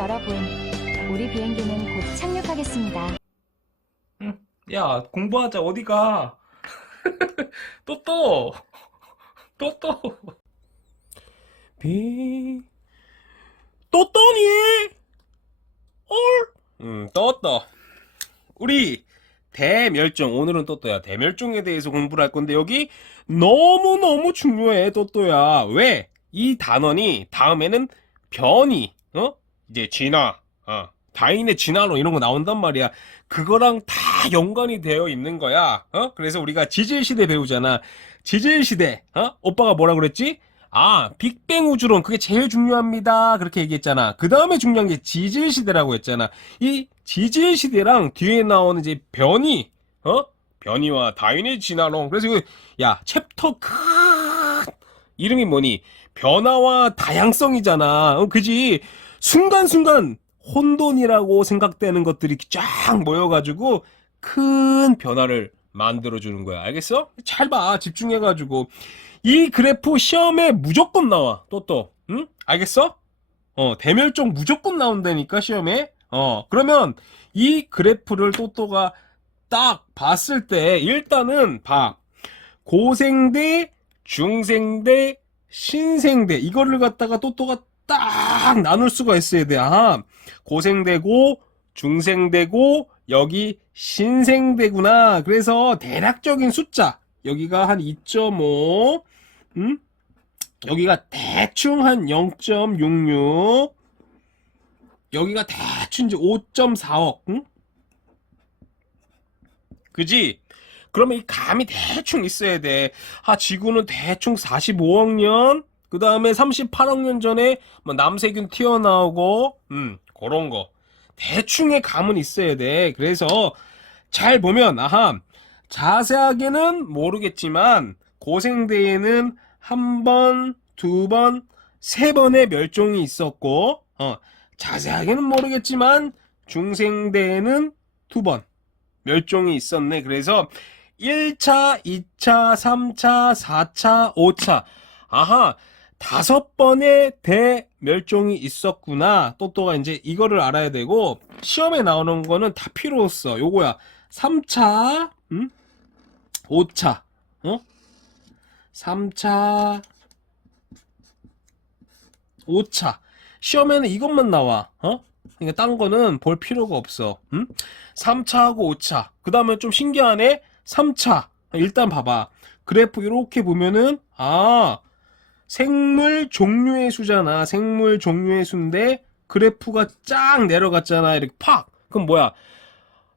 여러분, 우리 비행기는 곧 착륙하겠습니다. 응. 야, 공부하자. 어디가? 또또. 또또. 비. 또또니? 헐. 떴다. 우리 대멸종. 오늘은 또또야. 대멸종에 대해서 공부를 할 건데 여기 너무너무 중요해. 또또야. 왜? 이 단원이 다음에는 변이, 이제 진화, 다인의 진화론 이런 거 나온단 말이야. 그거랑 다 연관이 되어 있는 거야. 그래서 우리가 지질시대 배우잖아. 지질시대, 오빠가 뭐라 그랬지? 아, 빅뱅 우주론 그게 제일 중요합니다. 그렇게 얘기했잖아. 그 다음에 중요한 게 지질시대라고 했잖아. 이 지질시대랑 뒤에 나오는 이제 변이, 변이와 다인의 진화론. 그래서 이거, 야, 챕터 큰 이름이 뭐니? 변화와 다양성이잖아. 그지? 순간순간 혼돈이라고 생각되는 것들이 쫙 모여가지고 큰 변화를 만들어주는 거야. 알겠어? 잘 봐. 집중해가지고. 이 그래프 시험에 무조건 나와. 또. 응? 알겠어? 대멸종 무조건 나온다니까, 시험에. 그러면 이 그래프를 또또가 딱 봤을 때 일단은 봐. 고생대, 중생대, 신생대 이거를 갖다가 또또가 딱 나눌 수가 있어야 돼. 아, 고생대고 중생대고 여기 신생대구나. 그래서 대략적인 숫자 여기가 한 2.5, 여기가 대충 한 0.66, 여기가 대충 이제 5.4억, 그지? 그러면 이 감이 대충 있어야 돼. 지구는 대충 45억 년, 그 다음에 38억 년 전에 뭐 남세균 튀어나오고, 그런 거. 대충의 감은 있어야 돼. 그래서 잘 보면, 자세하게는 모르겠지만, 고생대에는 한 번, 두 번, 세 번의 멸종이 있었고, 자세하게는 모르겠지만, 중생대에는 두 번 멸종이 있었네. 그래서 1차, 2차, 3차, 4차, 5차. 다섯 번의 대멸종이 있었구나. 또또가 이제 이거를 알아야 되고, 시험에 나오는 거는 다 필요 없어. 요거야. 3차, 5차, 3차, 5차. 시험에는 이것만 나와. 그러니까 딴 거는 볼 필요가 없어. 3차하고 5차. 그 다음에 좀 신기하네. 3차. 일단 봐봐. 그래프 이렇게 보면은 생물 종류의 수잖아. 생물 종류의 수인데 그래프가 쫙 내려갔잖아. 이렇게 팍. 그럼 뭐야?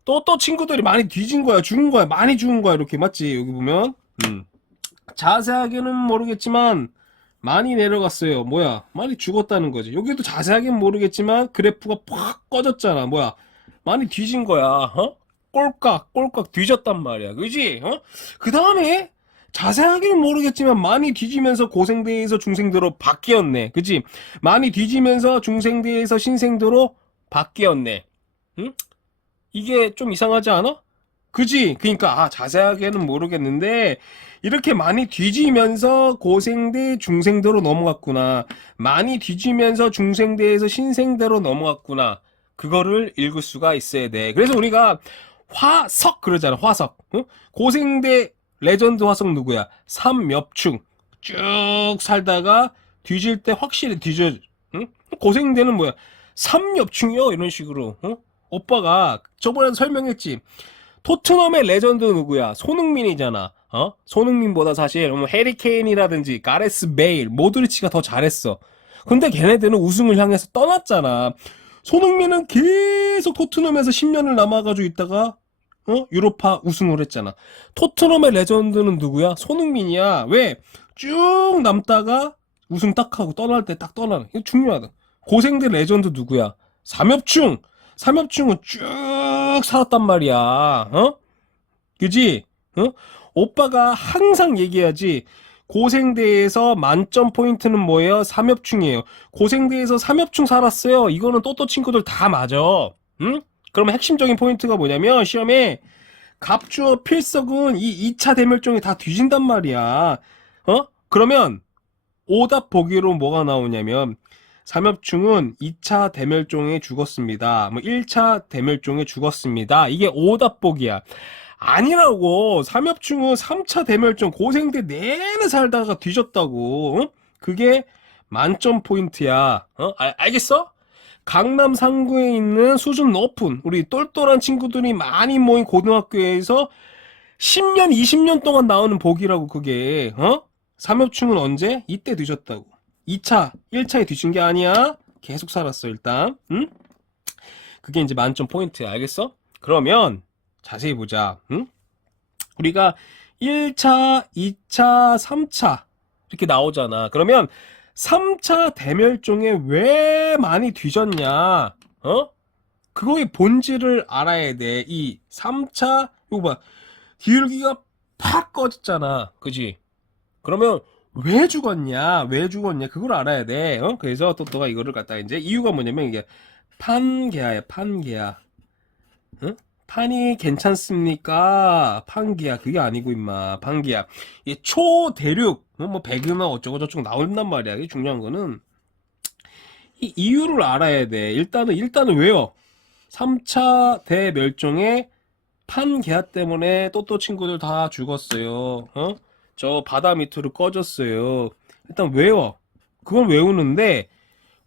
또 친구들이 많이 뒤진 거야. 죽은 거야. 많이 죽은 거야. 이렇게 맞지? 여기 보면. 자세하게는 모르겠지만 많이 내려갔어요. 뭐야? 많이 죽었다는 거지. 여기도 자세하게는 모르겠지만 그래프가 팍 꺼졌잖아. 뭐야? 많이 뒤진 거야. 꼴깍 뒤졌단 말이야. 그지? 그 다음에 자세하게는 모르겠지만 많이 뒤지면서 고생대에서 중생대로 바뀌었네. 그지? 많이 뒤지면서 중생대에서 신생대로 바뀌었네. 응? 이게 좀 이상하지 않아? 그지? 그러니까 자세하게는 모르겠는데 이렇게 많이 뒤지면서 고생대 중생대로 넘어갔구나. 많이 뒤지면서 중생대에서 신생대로 넘어갔구나. 그거를 읽을 수가 있어야 돼. 그래서 우리가 화석 그러잖아. 화석. 고생대 레전드 화석 누구야? 삼엽충. 쭉 살다가 뒤질 때 확실히 뒤져. 고생대는 뭐야? 삼엽충이요. 이런 식으로. 오빠가 저번에 설명했지. 토트넘의 레전드 누구야? 손흥민이잖아. 손흥민보다 사실 해리케인이라든지 가레스 베일, 모드리치가 더 잘했어. 근데 걔네들은 우승을 향해서 떠났잖아. 손흥민은 계속 토트넘에서 10년을 남아가지고 있다가 유로파 우승을 했잖아. 토트넘의 레전드는 누구야? 손흥민이야. 왜? 쭉 남다가 우승 딱 하고 떠날 때 딱 떠나는. 이거 중요하다. 고생대 레전드 누구야? 삼엽충. 삼엽충은 쭉 살았단 말이야. 그지? 오빠가 항상 얘기하지. 고생대에서 만점 포인트는 뭐예요? 삼엽충이에요. 고생대에서 삼엽충 살았어요. 이거는 또또 친구들 다 맞아. 그러면 핵심적인 포인트가 뭐냐면 시험에 갑주어 필석은 이 2차 대멸종이 다 뒤진단 말이야. 그러면 오답 보기로 뭐가 나오냐면 삼엽충은 2차 대멸종에 죽었습니다. 뭐 1차 대멸종에 죽었습니다. 이게 오답복이야. 아니라고. 삼엽충은 3차 대멸종 고생대 내내 살다가 뒤졌다고. 응? 그게 만점 포인트야. 알겠어? 강남 상구에 있는 수준 높은 우리 똘똘한 친구들이 많이 모인 고등학교에서 10년, 20년 동안 나오는 복이라고 그게. 삼엽충은 언제? 이때 뒤졌다고. 2차, 1차에 뒤진 게 아니야. 계속 살았어 일단. 응? 그게 이제 만점 포인트야. 알겠어? 그러면 자세히 보자. 응? 우리가 1차, 2차, 3차 이렇게 나오잖아. 그러면 3차 대멸종에 왜 많이 뒤졌냐? 그거의 본질을 알아야 돼. 이 3차 이거 봐. 기울기가 팍 꺼졌잖아. 그지? 그러면 왜 죽었냐? 왜 죽었냐? 그걸 알아야 돼. 그래서 또 너가 이거를 갖다 이제 이유가 뭐냐면 이게 판계야야, 판계야. 응? 판이 괜찮습니까? 판기야. 그게 아니고 임마. 판기야. 이 초대륙 뭐 배그나 어쩌고저쩌고 나온단 말이야. 이게 중요한 거는 이 이유를 알아야 돼. 일단은 왜요? 3차 대멸종에 판계야 때문에 또또 친구들 다 죽었어요. 저 바다 밑으로 꺼졌어요. 일단 외워. 그건 외우는데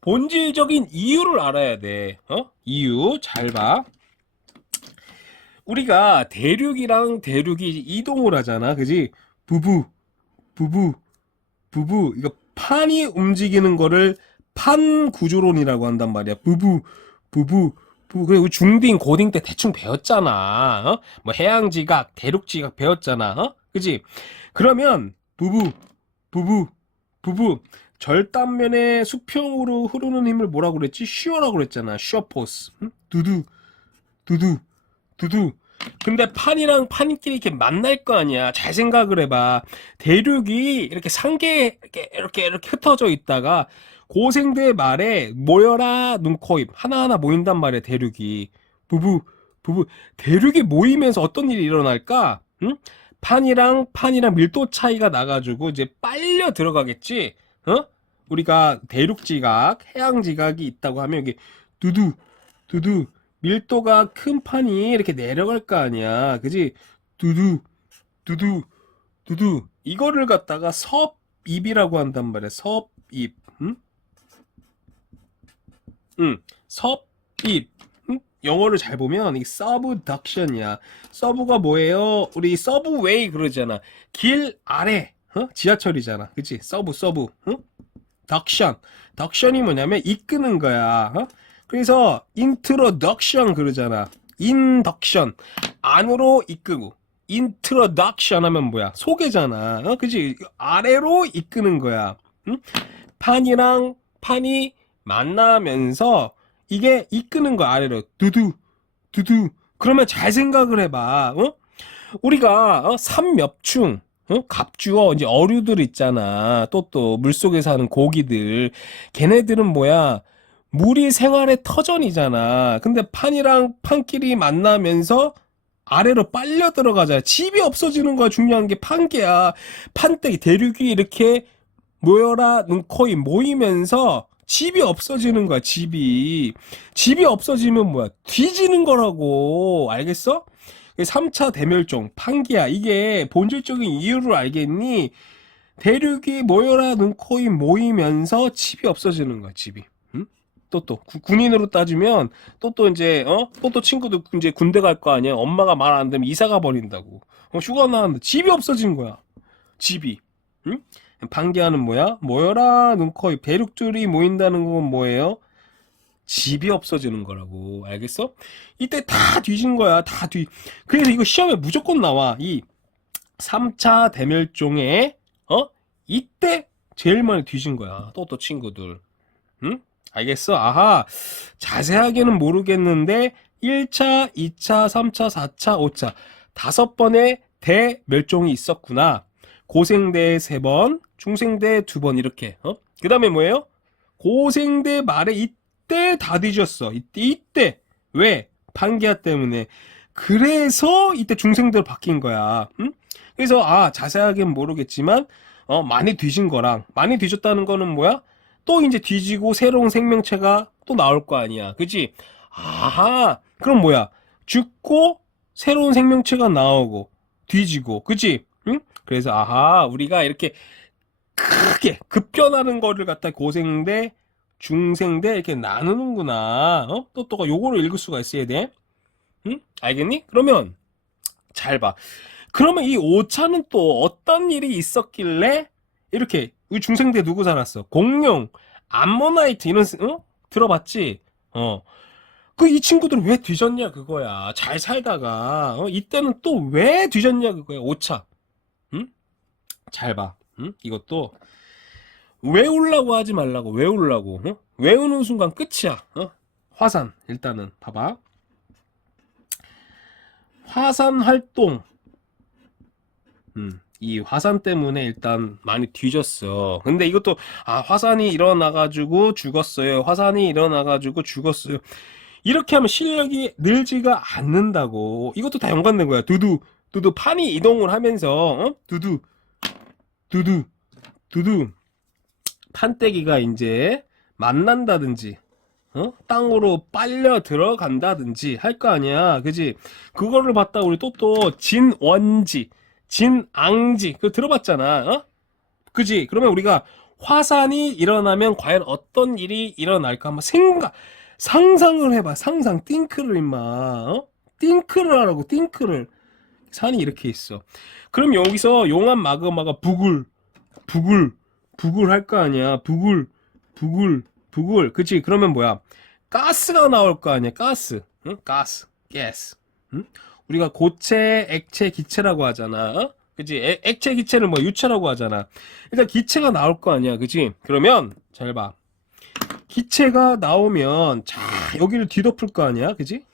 본질적인 이유를 알아야 돼. 이유 잘 봐. 우리가 대륙이랑 대륙이 이동을 하잖아. 그지? 부부, 부부, 부부. 이거 판이 움직이는 거를 판 구조론이라고 한단 말이야. 부부, 부부, 부부. 그리고 중딩, 고딩 때 대충 배웠잖아. 뭐 해양지각, 대륙지각 배웠잖아. 그지? 그러면 부부, 부부, 부부. 절단면의 수평으로 흐르는 힘을 뭐라고 그랬지? 쉬어라고 그랬잖아. 쉬어 포스. 두두, 두두. 두두. 근데 판이랑 판끼리 이렇게 만날 거 아니야. 잘 생각을 해봐. 대륙이 이렇게 상계 이렇게 흩어져 있다가 고생대 말에 모여라 눈, 코, 입 하나하나 모인단 말이야. 대륙이 부부 부부. 대륙이 모이면서 어떤 일이 일어날까? 응? 판이랑 밀도 차이가 나가지고 이제 빨려 들어가겠지. 우리가 대륙지각, 해양지각이 있다고 하면 이게 두두 두두. 밀도가 큰 판이 이렇게 내려갈 거 아니야. 그지? 두두, 두두, 두두. 이거를 갖다가 섭입이라고 한단 말이야. 섭입. 응? 응. 섭입. 응? 영어를 잘 보면 이 서브덕션이야. 서브가 뭐예요? 우리 서브웨이 그러잖아. 길 아래. 지하철이잖아. 그치? 서브. 응? 덕션. 덕션이 뭐냐면 이끄는 거야. 그래서 인트로덕션 그러잖아. 인덕션 안으로 이끄고 인트로덕션 하면 뭐야? 소개잖아. 그치? 아래로 이끄는 거야. 응? 판이랑 판이 만나면서 이게 이끄는 거야. 아래로 두두 두두. 그러면 잘 생각을 해봐. 우리가 삼엽충 갑주어 이제 어류들 있잖아. 또 물속에 사는 고기들. 걔네들은 뭐야? 물이 생활의 터전이잖아. 근데 판이랑 판끼리 만나면서 아래로 빨려 들어가잖아. 집이 없어지는 거야. 중요한 게 판계야. 판때기 대륙이 이렇게 모여라 눈, 코, 입 모이면서 집이 없어지는 거야. 집이 없어지면 뭐야? 뒤지는 거라고. 알겠어? 3차 대멸종 판기야. 이게 본질적인 이유를 알겠니? 대륙이 모여라 눈, 코, 입 모이면서 집이 없어지는 거야. 집이. 또 군인으로 따지면 또 이제 또 친구들 이제 군대 갈 거 아니야. 엄마가 말 안 되면 이사 가 버린다고. 휴가 나왔는데 집이 없어진 거야. 집이. 응? 판기하는 뭐야? 모여라 눈, 코, 입. 대륙들이 모인다는 건 뭐예요? 집이 없어지는 거라고. 알겠어? 이때 다 뒤진 거야. 그래서 이거 시험에 무조건 나와. 이 3차 대멸종에 이때 제일 많이 뒤진 거야. 또 친구들. 응? 알겠어? 아하. 자세하게는 모르겠는데 1차, 2차, 3차, 4차, 5차 5번의 대멸종이 있었구나. 고생대 3번, 중생대 2번 이렇게. 그 다음에 뭐예요? 고생대 말에 이때 다 뒤졌어. 이때. 왜? 판기아 때문에. 그래서 이때 중생대로 바뀐 거야. 응? 그래서 자세하게는 모르겠지만 많이 뒤진 거랑 많이 뒤졌다는 거는 뭐야? 또 이제 뒤지고 새로운 생명체가 또 나올 거 아니야. 그치? 아하. 그럼 뭐야? 죽고 새로운 생명체가 나오고 뒤지고. 그치? 응? 그래서 아하, 우리가 이렇게 크게 급변하는 거를 갖다 고생대, 중생대 이렇게 나누는구나. 또가 요거를 읽을 수가 있어야 돼. 응? 알겠니? 그러면 잘 봐. 그러면 이 오차는 또 어떤 일이 있었길래 이렇게 우리 중생대 누구 살았어? 공룡, 암모나이트 이런 들어봤지? 그 이 친구들은 왜 뒤졌냐 그거야. 잘 살다가 이때는 또 왜 뒤졌냐 그거야. 오차. 응? 잘 봐. 응? 이것도 외우려고 하지 말라고. 외우려고. 외우는 순간 끝이야. 화산 일단은 봐봐. 화산 활동. 이 화산 때문에 일단 많이 뒤졌어. 근데 이것도 화산이 일어나가지고 죽었어요. 화산이 일어나가지고 죽었어요. 이렇게 하면 실력이 늘지가 않는다고. 이것도 다 연관된 거야. 두두 판이 이동을 하면서 두두 판때기가 이제 만난다든지 땅으로 빨려 들어간다든지 할 거 아니야. 그지? 그거를 봤다 우리 또 진원지 진앙지 그거 들어봤잖아. 그지? 그러면 우리가 화산이 일어나면 과연 어떤 일이 일어날까 한번 상상을 해봐. 상상 띵크를 임마. 띵크를 하라고. 띵크를. 산이 이렇게 있어. 그럼 여기서 용암 마그마가 부글 할 거 아니야. 부글 그치? 그러면 뭐야? 가스가 나올 거 아니야. 가스. 응? 가스. 응? 우리가 고체, 액체, 기체라고 하잖아. 그치? 액체, 기체는 뭐 유체라고 하잖아. 일단 기체가 나올 거 아니야. 그치? 그러면 잘 봐. 기체가 나오면 자 여기를 뒤덮을 거 아니야. 그치?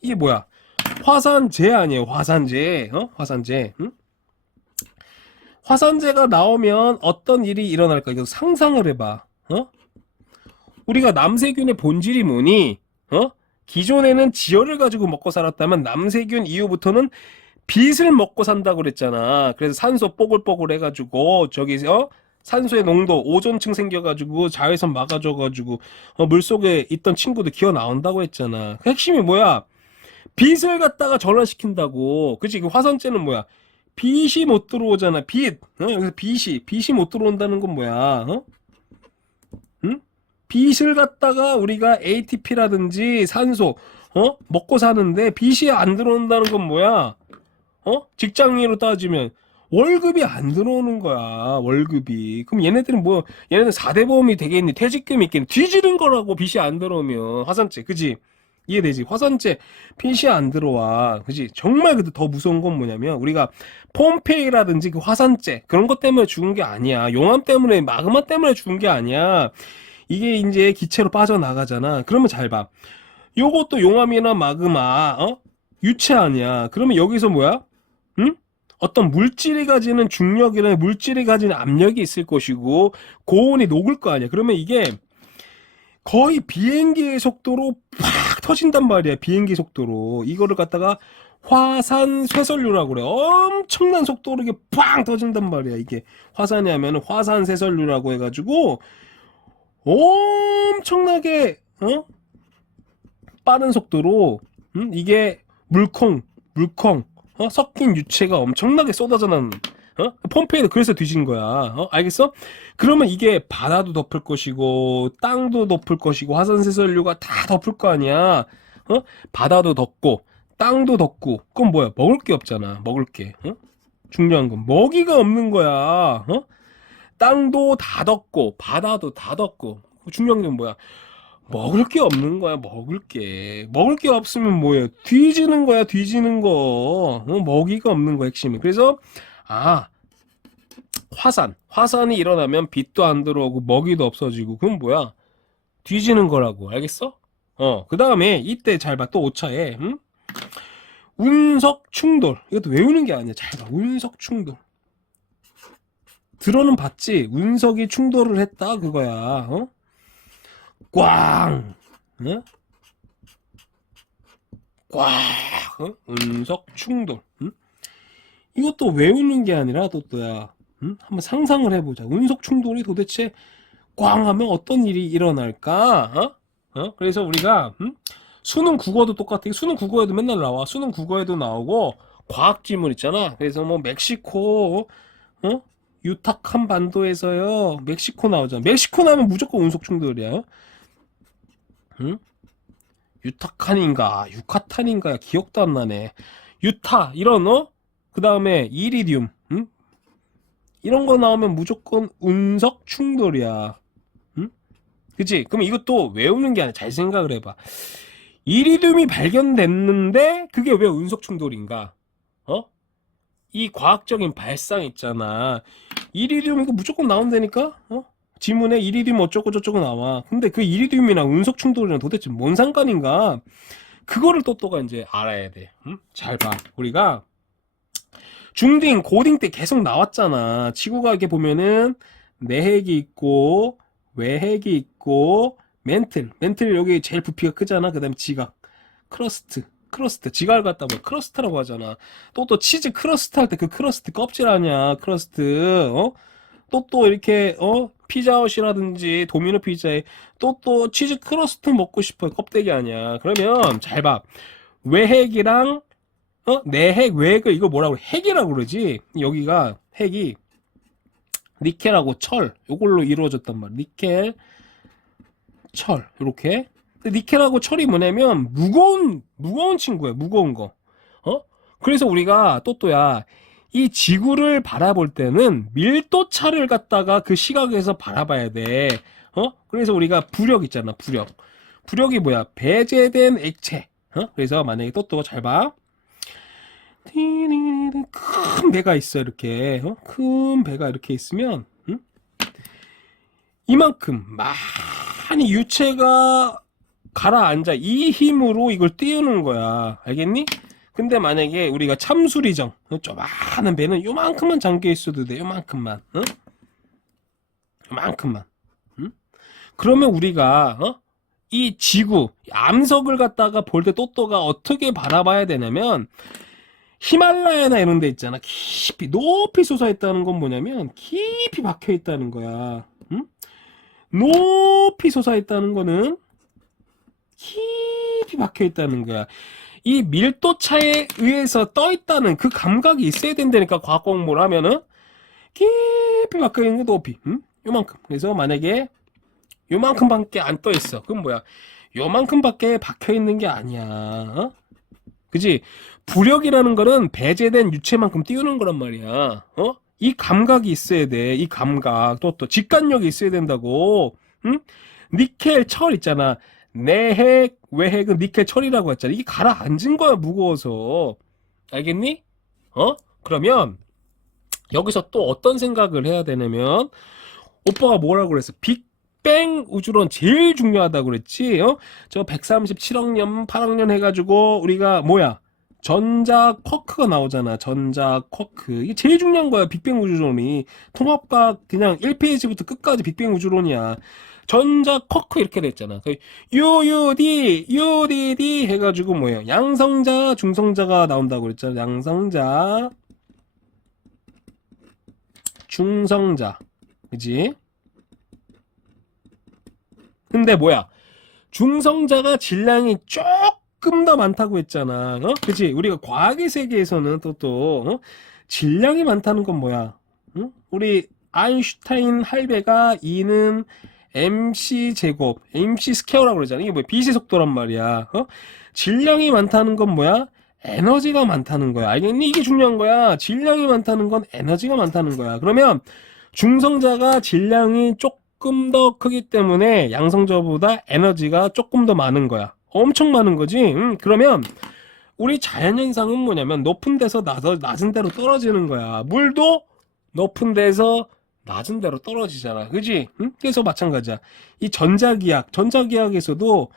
이게 뭐야? 화산재 아니에요. 화산재. 화산재. 응? 화산재가 나오면 어떤 일이 일어날까? 이거 상상을 해봐. 우리가 남세균의 본질이 뭐니? 기존에는 지열을 가지고 먹고 살았다면 남세균 이후부터는 빛을 먹고 산다고 그랬잖아. 그래서 산소 뽀글뽀글 해가지고 저기서 산소의 농도 오존층 생겨가지고 자외선 막아줘가지고 물속에 있던 친구들 기어 나온다고 했잖아. 그 핵심이 뭐야? 빛을 갖다가 전환시킨다고. 그치? 그 화산재는 뭐야? 빛이 못 들어오잖아. 여기서 빛이 못 들어온다는 건 뭐야? 응? 빛을 갖다가 우리가 ATP라든지 산소 먹고 사는데 빛이 안 들어온다는 건 뭐야? 직장인으로 따지면 월급이 안 들어오는 거야. 월급이. 그럼 얘네들은 얘네들 4대 보험이 되겠니? 퇴직금이 있겠니? 뒤지는 거라고. 빛이 안 들어오면. 화산재. 그지? 이해되지? 화산재 빛이 안 들어와. 그지? 정말 근데 더 무서운 건 뭐냐면 우리가 폼페이라든지 그 화산재 그런 것 때문에 죽은 게 아니야. 용암 때문에 마그마 때문에 죽은 게 아니야. 이게 이제 기체로 빠져나가잖아. 그러면 잘 봐. 요것도 용암이나 마그마 유체 아니야. 그러면 여기서 뭐야? 응? 어떤 물질이 가지는 중력이나 물질이 가지는 압력이 있을 것이고 고온이 녹을 거 아니야. 그러면 이게 거의 비행기의 속도로 팍 터진단 말이야. 비행기 속도로. 이거를 갖다가 화산 쇄설류라고 그래. 엄청난 속도로 이게 팍 터진단 말이야. 이게 화산이 하면은 화산 쇄설류라고 해가지고 엄청나게 빠른 속도로 이게 물컹 섞인 유체가 엄청나게 쏟아져 나는 폼페이도 그래서 뒤진 거야. 알겠어? 그러면 이게 바다도 덮을 것이고 땅도 덮을 것이고 화산쇄설류가 다 덮을 거 아니야. 바다도 덮고 땅도 덮고 그건 뭐야? 먹을 게 없잖아. 먹을 게. 중요한 건 먹이가 없는 거야. 땅도 다 덮고 바다도 다 덮고 중요한 건 뭐야? 먹을 게 없는 거야. 먹을 게 없으면 뭐예요? 뒤지는 거야. 뒤지는 거. 먹이가 없는 거 핵심이. 그래서 화산이 일어나면 빛도 안 들어오고 먹이도 없어지고 그건 뭐야? 뒤지는 거라고. 알겠어? 그 다음에 이때 잘 봐. 또 5차에 운석 충돌. 이것도 외우는 게 아니야. 잘 봐. 운석 충돌. 들어는 봤지? 운석이 충돌을 했다 그거야. 꽝! 꽝! 운석 충돌. 이것도 외우는 게 아니라 또야. 한번 상상을 해보자. 운석 충돌이 도대체 꽝 하면 어떤 일이 일어날까? 그래서 우리가 수능 국어도 똑같아. 수능 국어에도 맨날 나와. 수능 국어에도 나오고 과학 지문 있잖아. 그래서 뭐 멕시코 유타칸 반도에서요. 멕시코 나오잖아. 멕시코 나오면 무조건 운석 충돌이야. 응? 유타칸인가 유카탄인가 기억도 안 나네. 유타 이런 그 다음에 이리듐 이런 거 나오면 무조건 운석 충돌이야. 응? 그치? 그럼 이것도 외우는 게 아니라 잘 생각을 해봐. 이리듐이 발견됐는데 그게 왜 운석 충돌인가? 이 과학적인 발상 있잖아. 이리듐 이거 무조건 나온다니까? 지문에 이리듐 어쩌고 저쩌고 나와. 근데 그 이리듐이랑 운석 충돌이랑 도대체 뭔 상관인가? 그거를 또또가 이제 알아야 돼. 잘 봐. 우리가 중딩, 고딩 때 계속 나왔잖아. 지구가 이렇게 보면은 내핵이 있고 외핵이 있고 멘틀 여기 제일 부피가 크잖아. 그 다음에 지각, 크러스트 지각을 갖다 뭐 크러스트라고 하잖아. 또 치즈 크러스트 할 때 그 크러스트 껍질 아니야. 크러스트 또 이렇게 피자헛이라든지 도미노 피자에 또 치즈 크러스트 먹고 싶어. 껍데기 아니야. 그러면 잘 봐. 외핵이랑 내핵, 외핵을 이거 뭐라고 그래? 핵이라고 그러지. 여기가 핵이 니켈하고 철 요걸로 이루어졌단 말이야. 니켈, 철 요렇게. 근데 니켈하고 철이 뭐냐면 무거운 친구야. 무거운 거. 그래서 우리가 또야 이 지구를 바라볼 때는 밀도차를 갖다가 그 시각에서 바라봐야 돼. 그래서 우리가 부력 있잖아. 부력이 뭐야? 배제된 액체. 그래서 만약에 또잘 봐. 큰 배가 있어. 이렇게 큰 배가 이렇게 있으면 이만큼 많이 유체가 가라앉아. 이 힘으로 이걸 띄우는 거야. 알겠니? 근데 만약에 우리가 참수리정 조그마한 배는 요만큼만 잠겨 있어도 돼. 요만큼만. 요만큼만. 그러면 우리가 이 지구 암석을 갖다가 볼 때 또또가 어떻게 바라봐야 되냐면 히말라야나 이런 데 있잖아. 깊이 높이 솟아있다는 건 뭐냐면 깊이 박혀있다는 거야. 높이 솟아있다는 거는 깊이 박혀있다는 거야. 이 밀도차에 의해서 떠있다는 그 감각이 있어야 된다니까. 과학 공부를 하면은 깊이 박혀있는 거 높이 요만큼. 그래서 만약에 요만큼밖에 안 떠있어. 그럼 뭐야? 요만큼밖에 박혀있는 게 아니야. 그지? 부력이라는 거는 배제된 유체만큼 띄우는 거란 말이야. 이 감각이 있어야 돼. 이 감각. 또 직관력이 있어야 된다고. 니켈, 철 있잖아. 내핵, 외핵은 니켈, 철이라고 했잖아. 이게 가라앉은 거야, 무거워서. 알겠니? 그러면 여기서 또 어떤 생각을 해야 되냐면 오빠가 뭐라고 그랬어? 빅뱅 우주론 제일 중요하다고 그랬지? 저 137억 년, 8억 년 해가지고 우리가 뭐야? 전자 쿼크가 나오잖아. 전자 쿼크. 이게 제일 중요한 거야. 빅뱅 우주론이. 통합과학 그냥 1페이지부터 끝까지 빅뱅 우주론이야. 전자 쿼크 이렇게 됐잖아. UUD 해가지고 뭐야? 양성자, 중성자가 나온다고 그랬잖아. 양성자, 중성자. 그지? 근데 뭐야? 중성자가 질량이 조금 더 많다고 했잖아. 그치? 우리가 과학의 세계에서는 또 질량이 많다는 건 뭐야? 우리 아인슈타인 할배가 2는 mc 제곱, mc 스퀘어라고 그러잖아. 이게 뭐야? 빛의 속도란 말이야. 질량이 많다는 건 뭐야? 에너지가 많다는 거야. 알겠니? 이게 중요한 거야. 질량이 많다는 건 에너지가 많다는 거야. 그러면 중성자가 질량이 조금 더 크기 때문에 양성자보다 에너지가 조금 더 많은 거야. 엄청 많은 거지. 그러면 우리 자연현상은 뭐냐면 높은 데서 낮은 데로 떨어지는 거야. 물도 높은 데서 낮은 데로 떨어지잖아. 그지? 그래서 마찬가지야. 이 전자기학에서도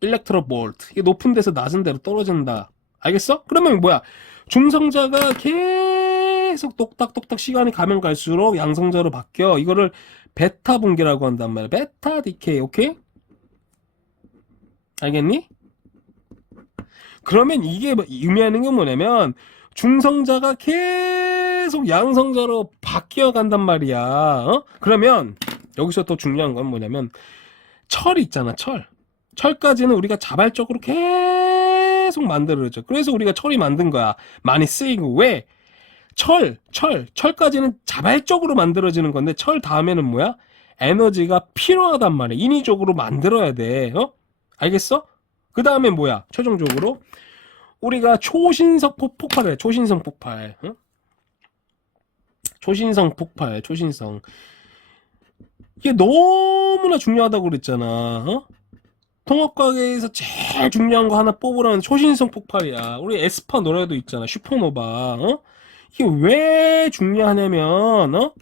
일렉트로볼트 이게 높은 데서 낮은 데로 떨어진다. 알겠어? 그러면 뭐야? 중성자가 계속 똑딱똑딱 시간이 가면 갈수록 양성자로 바뀌어. 이거를 베타 분계라고 한단 말이야. 베타 디케이. 오케이? 알겠니? 그러면 이게 의미하는 게 뭐냐면 중성자가 계속 양성자로 바뀌어 간단 말이야. 그러면 여기서 또 중요한 건 뭐냐면 철 있잖아, 철. 철까지는 우리가 자발적으로 계속 만들어져. 그래서 우리가 철이 만든 거야. 많이 쓰이고. 왜? 철까지는 자발적으로 만들어지는 건데 철 다음에는 뭐야? 에너지가 필요하단 말이야. 인위적으로 만들어야 돼. 알겠어? 그 다음에 뭐야? 최종적으로 우리가 초신성 폭발해. 초신성 폭발. 초신성 폭발. 초신성. 이게 너무나 중요하다고 그랬잖아. 통합과학에서 제일 중요한 거 하나 뽑으라는 초신성 폭발이야. 우리 에스파 노래도 있잖아. 슈퍼노바. 이게 왜 중요하냐면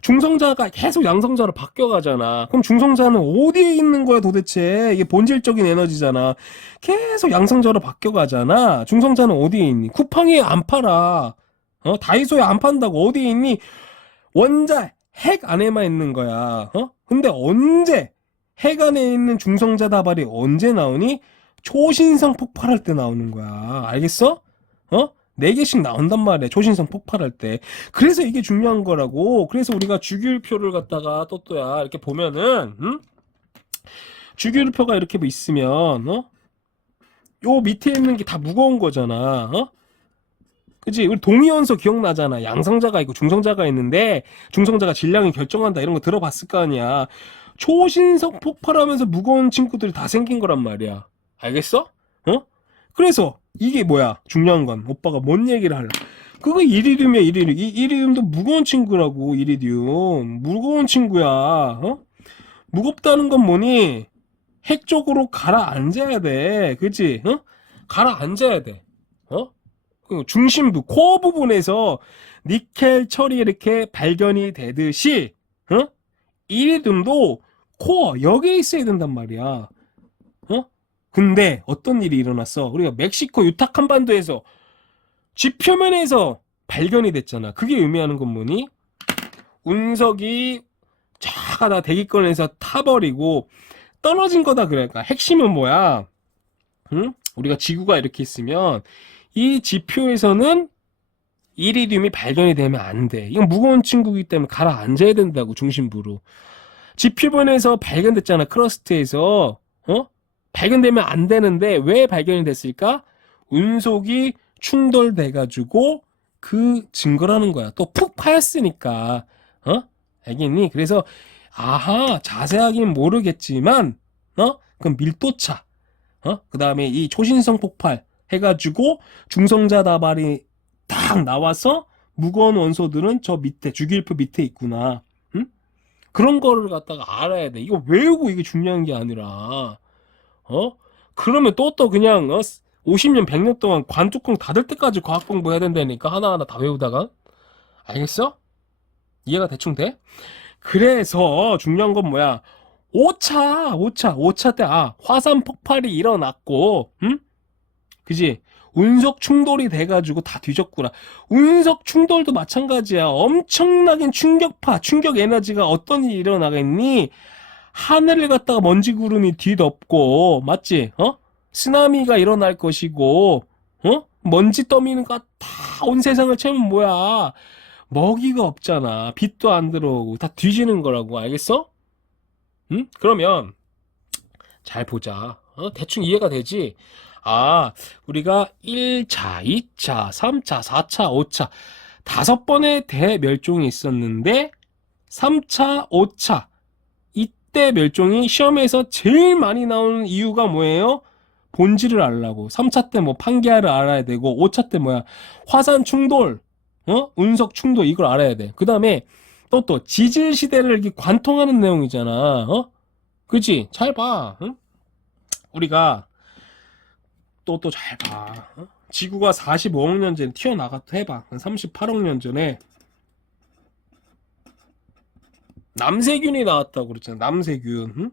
중성자가 계속 양성자로 바뀌어가잖아. 그럼 중성자는 어디에 있는 거야 도대체? 이게 본질적인 에너지잖아. 계속 양성자로 바뀌어가잖아. 중성자는 어디에 있니? 쿠팡에 안 팔아. 다이소에 안 판다고. 어디에 있니? 원자 핵 안에만 있는 거야. 근데 언제 핵 안에 있는 중성자 다발이 언제 나오니? 초신성 폭발할 때 나오는 거야. 알겠어? 4개씩 나온단 말이야. 초신성 폭발할 때. 그래서 이게 중요한 거라고. 그래서 우리가 주기율표를 갖다가 또야 이렇게 보면은 주기율표가 이렇게 뭐 있으면 요 밑에 있는 게 다 무거운 거잖아. 그치? 우리 동위원소 기억나잖아. 양성자가 있고 중성자가 있는데 중성자가 질량이 결정한다 이런 거 들어봤을 거 아니야. 초신성 폭발하면서 무거운 친구들이 다 생긴 거란 말이야. 알겠어? 그래서 이게 뭐야? 중요한 건 오빠가 뭔 얘기를 할래? 그거 이리듐이야. 이리듐. 이 이리듐도 무거운 친구라고. 이리듐 무거운 친구야. 무겁다는 건 뭐니? 핵 쪽으로 가라앉아야 돼. 그치? 가라앉아야 돼. 그 중심부 코어 부분에서 니켈 철이 이렇게 발견이 되듯이 이리듐도 코어 여기에 있어야 된단 말이야. 근데 어떤 일이 일어났어? 우리가 멕시코 유타 한반도에서 지표면에서 발견이 됐잖아. 그게 의미하는 건 뭐니? 운석이 쫙 하다 대기권에서 타버리고 떨어진 거다. 그러니까 핵심은 뭐야? 우리가 지구가 이렇게 있으면 이 지표에서는 이리듐이 발견이 되면 안 돼. 이건 무거운 친구이기 때문에 가라앉아야 된다고. 중심부로. 지표면에서 발견됐잖아. 크러스트에서. 발견되면 안 되는데 왜 발견이 됐을까? 운석이 충돌돼가지고 그 증거라는 거야. 또 푹 파였으니까. 알겠니? 그래서 아하, 자세하게는 모르겠지만 그럼 밀도차, 그 다음에 이 초신성 폭발 해가지고 중성자 다발이 딱 나와서 무거운 원소들은 저 밑에 주기율표 밑에 있구나. 그런 거를 갖다가 알아야 돼. 이거 외우고 이게 중요한 게 아니라 그러면 또 그냥 50년 100년 동안 관뚜껑 닫을 때까지 과학 공부해야 된다니까. 하나하나 다 외우다가. 알겠어? 이해가 대충 돼? 그래서 중요한 건 뭐야? 5차 때 화산 폭발이 일어났고 그지? 운석 충돌이 돼가지고 다 뒤졌구나. 운석 충돌도 마찬가지야. 엄청나게 충격 에너지가 어떤 일이 일어나겠니? 하늘을 갖다가 먼지 구름이 뒤덮고, 맞지? 쓰나미가 일어날 것이고, 먼지 더미가 다 온 세상을 채우면 뭐야? 먹이가 없잖아. 빛도 안 들어오고 다 뒤지는 거라고. 알겠어? 그러면 잘 보자. 대충 이해가 되지? 우리가 1차, 2차, 3차, 4차, 5차 5번의 대멸종이 있었는데 3차, 5차 이때 멸종이 시험에서 제일 많이 나오는 이유가 뭐예요? 본질을 알라고. 3차 때 뭐 판게아를 알아야 되고 5차 때 뭐야? 화산 충돌, 운석 충돌 이걸 알아야 돼. 그 다음에 또 지질 시대를 이렇게 관통하는 내용이잖아. 그치? 잘 봐. 우리가 또 잘 봐. 지구가 45억 년 전에 튀어나갔다 해봐. 38억 년 전에 남세균이 나왔다고 그랬잖아. 남세균.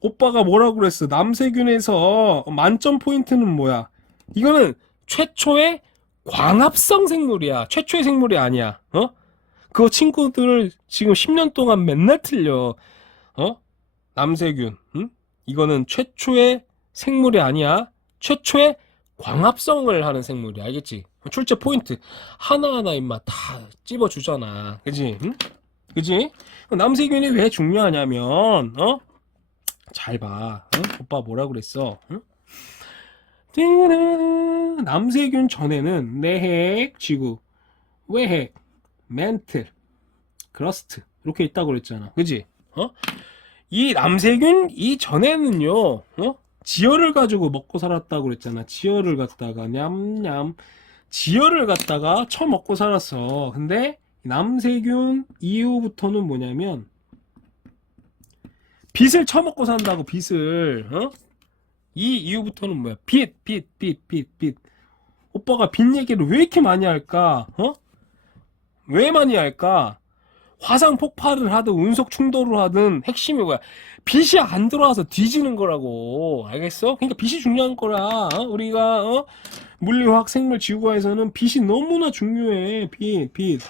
오빠가 뭐라고 그랬어? 남세균에서 만점 포인트는 뭐야? 이거는 최초의 광합성 생물이야. 최초의 생물이 아니야. 그거 친구들 지금 10년 동안 맨날 틀려. 남세균. 이거는 최초의 생물이 아니야. 최초의 광합성을 하는 생물이야. 알겠지? 출제 포인트 하나하나 임마 다 찝어주잖아. 그지? 응? 그지? 남세균이 왜 중요하냐면 잘 봐. 오빠 뭐라 그랬어? 응? 남세균 전에는 내핵, 지구, 외핵, 멘틀, 크러스트 이렇게 있다고 그랬잖아. 그지? 이 남세균 이전에는요, 지혈을 가지고 먹고 살았다고 그랬잖아. 지혈을 갖다가 냠냠 지혈을 갖다가 처먹고 살았어. 근데 남세균 이후부터는 뭐냐면 빚을 처먹고 산다고. 빚을. 이 이후부터는 뭐야? 빚. 오빠가 빚 얘기를 왜 이렇게 많이 할까? 왜 많이 할까? 화상 폭발을 하든 운석 충돌을 하든 핵심이 뭐야? 빚이 안 들어와서 뒤지는 거라고. 알겠어? 그러니까 빚이 중요한 거라. 우리가 물리화학 생물 지구과에서는 빚이 너무나 중요해. 빚.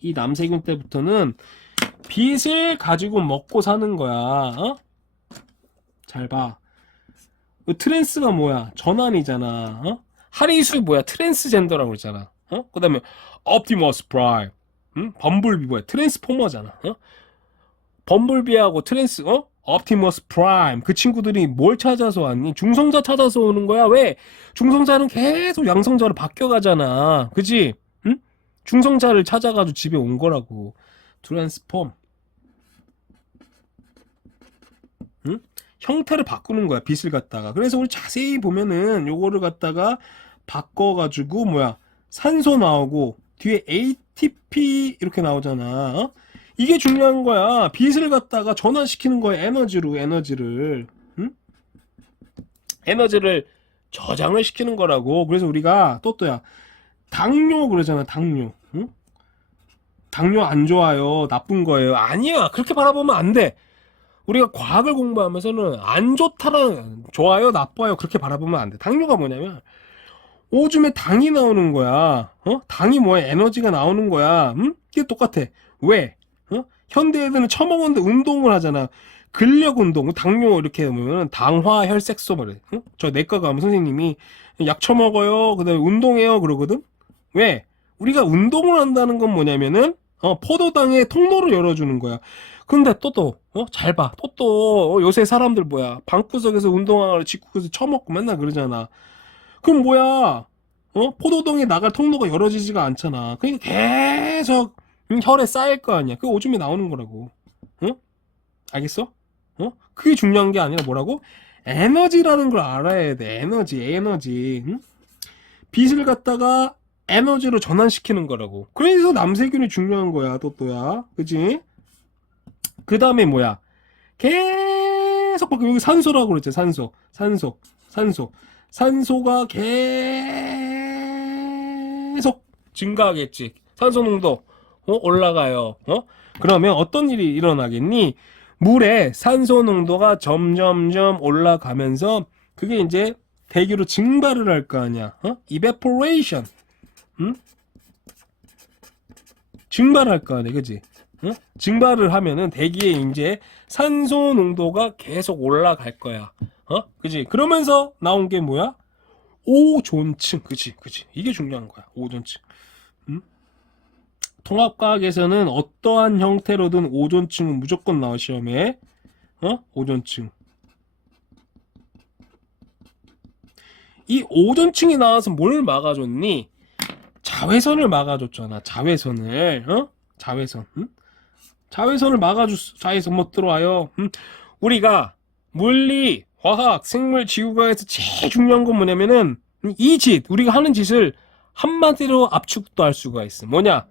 이 남세균 때부터는 빚을 가지고 먹고 사는 거야. 잘 봐. 트랜스가 뭐야? 전환이잖아. 하리수 뭐야? 트랜스젠더라고 그랬잖아. 그 다음에 옵티머스 프라임. 범블비 뭐야? 트랜스포머잖아. 범블비하고 옵티머스 프라임. 그 친구들이 뭘 찾아서 왔니? 중성자 찾아서 오는 거야. 왜? 중성자는 계속 양성자로 바뀌어가잖아. 그지? 응? 중성자를 찾아가지고 집에 온 거라고. 트랜스폼. 응? 형태를 바꾸는 거야. 빛을 갖다가. 그래서 우리 자세히 보면은 요거를 갖다가 바꿔가지고 뭐야? 산소 나오고 뒤에 ATP 이렇게 나오잖아. 이게 중요한 거야. 빛을 갖다가 전환시키는 거야. 에너지를. 응? 에너지를 저장을 시키는 거라고. 그래서 우리가 또야 당뇨 그러잖아. 당뇨. 응? 당뇨 안 좋아요. 나쁜 거예요. 아니야. 그렇게 바라보면 안 돼. 우리가 과학을 공부하면서는 안 좋다는, 좋아요, 나빠요, 그렇게 바라보면 안 돼. 당뇨가 뭐냐면 오줌에 당이 나오는 거야. 당이 뭐야? 에너지가 나오는 거야. 이게 똑같아. 왜? 현대 애들은 처먹었는데 운동을 하잖아. 근력 운동, 당뇨 이렇게 보면 당화 혈색소 말이야. 저 내과 가면 선생님이 약 처먹어요. 그다음에 운동해요 그러거든. 왜? 우리가 운동을 한다는 건 뭐냐면은 포도당의 통로를 열어주는 거야. 근데 잘 봐. 요새 사람들 뭐야? 방구석에서 운동하러 집구석에서 처먹고 맨날 그러잖아. 그럼 뭐야? 포도당에 나갈 통로가 열어지지가 않잖아. 그러니까 계속 혈에 쌓일 거 아니야. 그 오줌이 나오는 거라고. 알겠어? 그게 중요한 게 아니라 뭐라고? 에너지라는 걸 알아야 돼. 에너지. 응? 빛을 갖다가 에너지로 전환시키는 거라고. 그래서 남세균이 중요한 거야. 또야. 그치? 그 다음에 뭐야? 계속 여기 산소라고 그랬지. 산소가 계속 증가하겠지. 산소 농도 올라가요. 그러면 어떤 일이 일어나겠니? 물에 산소 농도가 점점점 올라가면서 그게 이제 대기로 증발을 할 거 아니야. evaporation. 증발할 거 아니야. 그지? 증발을 하면은 대기에 이제 산소 농도가 계속 올라갈 거야. 그지? 그러면서 나온 게 뭐야? 오존층. 그지? 이게 중요한 거야. 오존층. 통합과학에서는 어떠한 형태로든 오존층은 무조건 나와, 시험에. 오존층. 이 오존층이 나와서 뭘 막아줬니? 자외선을 막아줬잖아. 자외선을. 자외선. 자외선을 막아줬어. 자외선 못 들어와요. 우리가 물리, 화학, 생물, 지구과에서 제일 중요한 건 뭐냐면은 이 짓, 우리가 하는 짓을 한마디로 압축도 할 수가 있어. 뭐냐?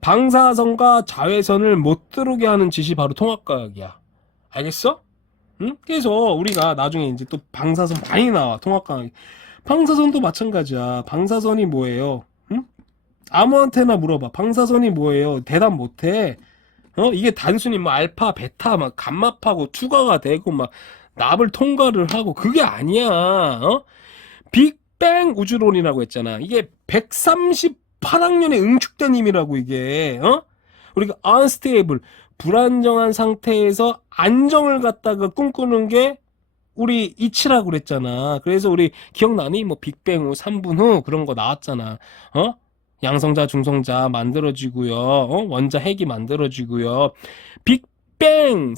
방사선과 자외선을 못 들어오게 하는 짓이 바로 통합과학이야. 알겠어? 그래서 우리가 나중에 이제 또 방사선 많이 나와. 통합과학. 방사선도 마찬가지야. 방사선이 뭐예요? 아무한테나 물어봐. 방사선이 뭐예요? 대답 못해. 이게 단순히 뭐 알파, 베타, 막 감마파고 투과가 되고 막 납을 통과를 하고 그게 아니야. 빅뱅 우주론이라고 했잖아. 이게 138학년에 응축된 힘이라고 이게. 우리가 unstable, 불안정한 상태에서 안정을 갖다가 꿈꾸는 게 우리 이치라고 그랬잖아. 그래서 우리 기억나니? 뭐 빅뱅 후 3분 후 그런 거 나왔잖아. 어? 양성자 중성자 만들어지고요. 원자 핵이 만들어지고요. 빅뱅